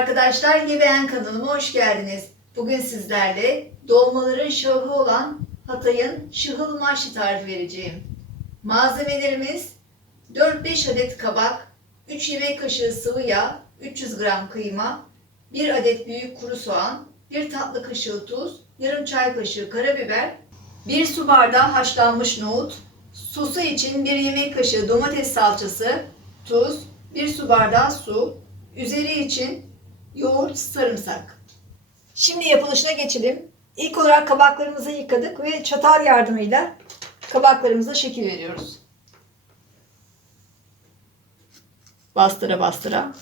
Arkadaşlar Gebeyen kanalıma hoş geldiniz. Bugün sizlerle dolmaların şahı olan Hatay'ın şıhıl maşlı tarifi vereceğim. Malzemelerimiz 4-5 adet kabak, 3 yemek kaşığı sıvı yağ, 300 gram kıyma, 1 adet büyük kuru soğan, 1 tatlı kaşığı tuz, yarım çay kaşığı karabiber, 1 su bardağı haşlanmış nohut, sosu için 1 yemek kaşığı domates salçası, tuz, 1 su bardağı su, üzeri için yoğurt, sarımsak. Şimdi yapılışına geçelim. İlk olarak kabaklarımızı yıkadık ve çatal yardımıyla kabaklarımıza şekil veriyoruz. Bastıra bastıra.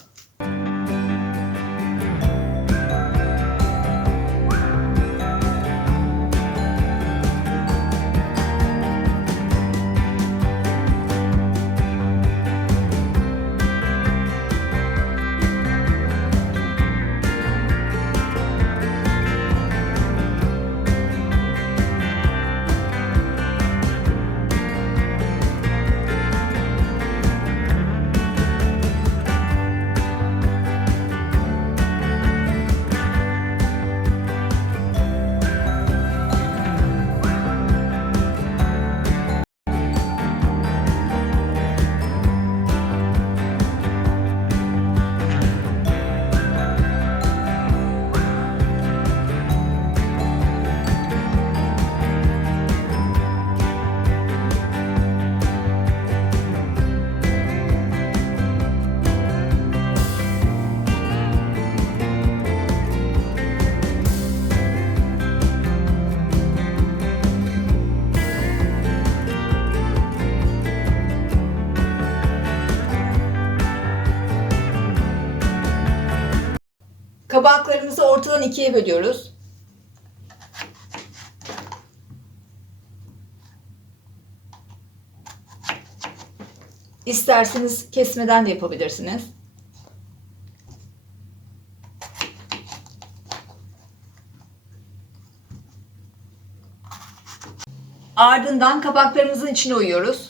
Kabaklarımızı ortadan ikiye bölüyoruz. İsterseniz kesmeden de yapabilirsiniz. Ardından kabaklarımızın içine uyuyoruz.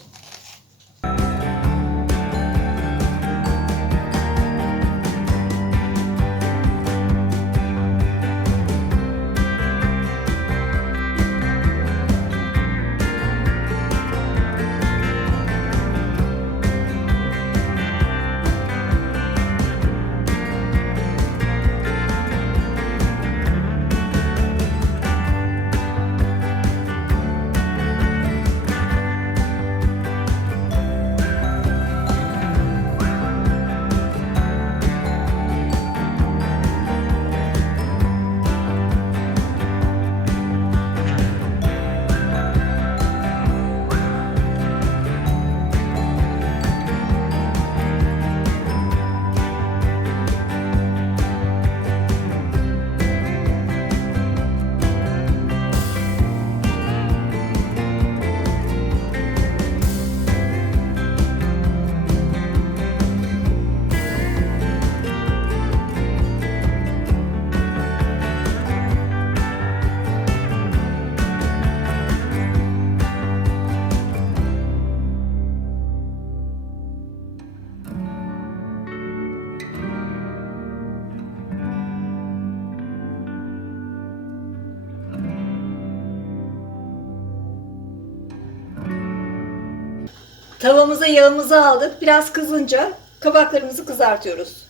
Tavamıza yağımızı aldık. Biraz kızınca kabaklarımızı kızartıyoruz.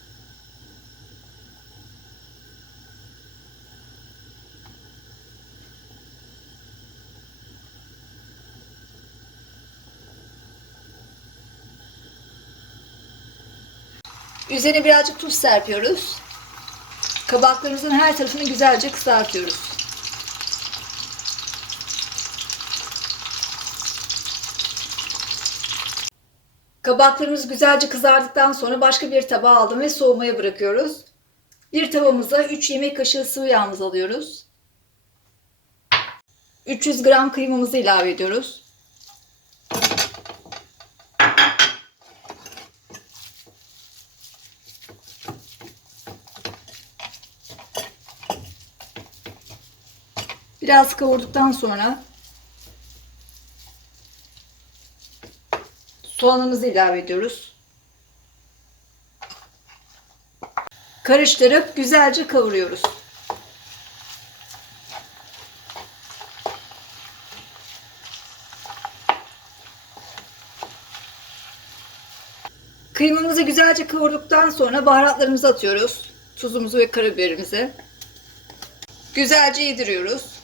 Üzerine birazcık tuz serpiyoruz. Kabaklarımızın her tarafını güzelce kızartıyoruz. Kabaklarımız güzelce kızardıktan sonra başka bir tabağa aldım ve soğumaya bırakıyoruz. Bir tavamıza 3 yemek kaşığı sıvı yağımızı alıyoruz. 300 gram kıymamızı ilave ediyoruz. Biraz kavurduktan sonra soğanımızı ilave ediyoruz. Karıştırıp güzelce kavuruyoruz. Kıymamızı güzelce kavurduktan sonra baharatlarımızı atıyoruz. Tuzumuzu ve karabiberimizi. Güzelce yediriyoruz.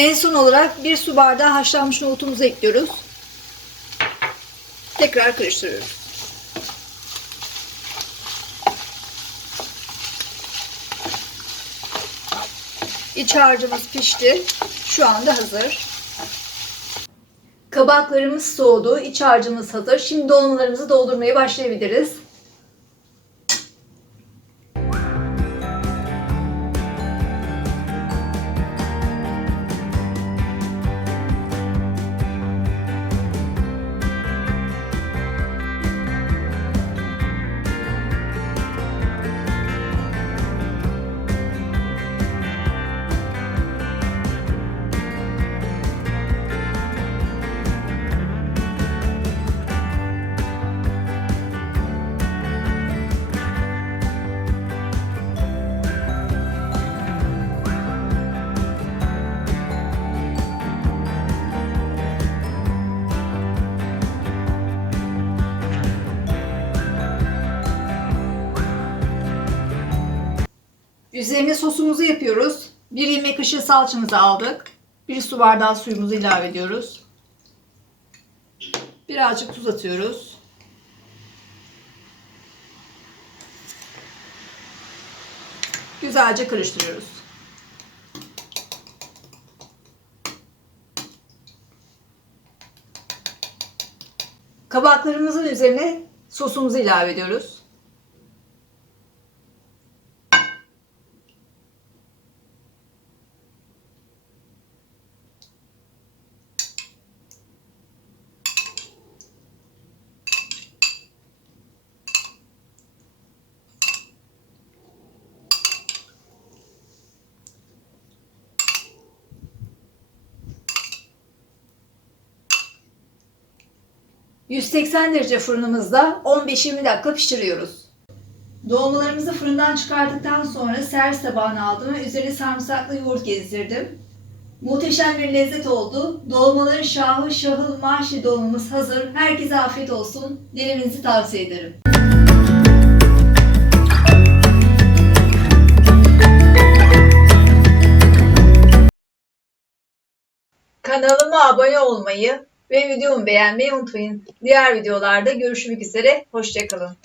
En son olarak bir su bardağı haşlanmış nohutumuzu ekliyoruz. Tekrar karıştırıyoruz. İç harcımız pişti. Şu anda hazır. Kabaklarımız soğudu. İç harcımız hazır. Şimdi dolmalarımızı doldurmaya başlayabiliriz. Üzerine sosumuzu yapıyoruz. Bir yemek kaşığı salçamızı aldık. Bir su bardağı suyumuzu ilave ediyoruz. Birazcık tuz atıyoruz. Güzelce karıştırıyoruz. Kabaklarımızın üzerine sosumuzu ilave ediyoruz. ...180 derece fırınımızda 15-20 dakika pişiriyoruz. Dolmalarımızı fırından çıkardıktan sonra servis tabağına aldım ve üzerine sarımsaklı yoğurt gezdirdim. Muhteşem bir lezzet oldu. Dolmaların şahı şahıl mahşi dolmamız hazır. Herkese afiyet olsun. Denemenizi tavsiye ederim. Kanalıma abone olmayı ve videomu beğenmeyi unutmayın. Diğer videolarda görüşmek üzere. Hoşçakalın.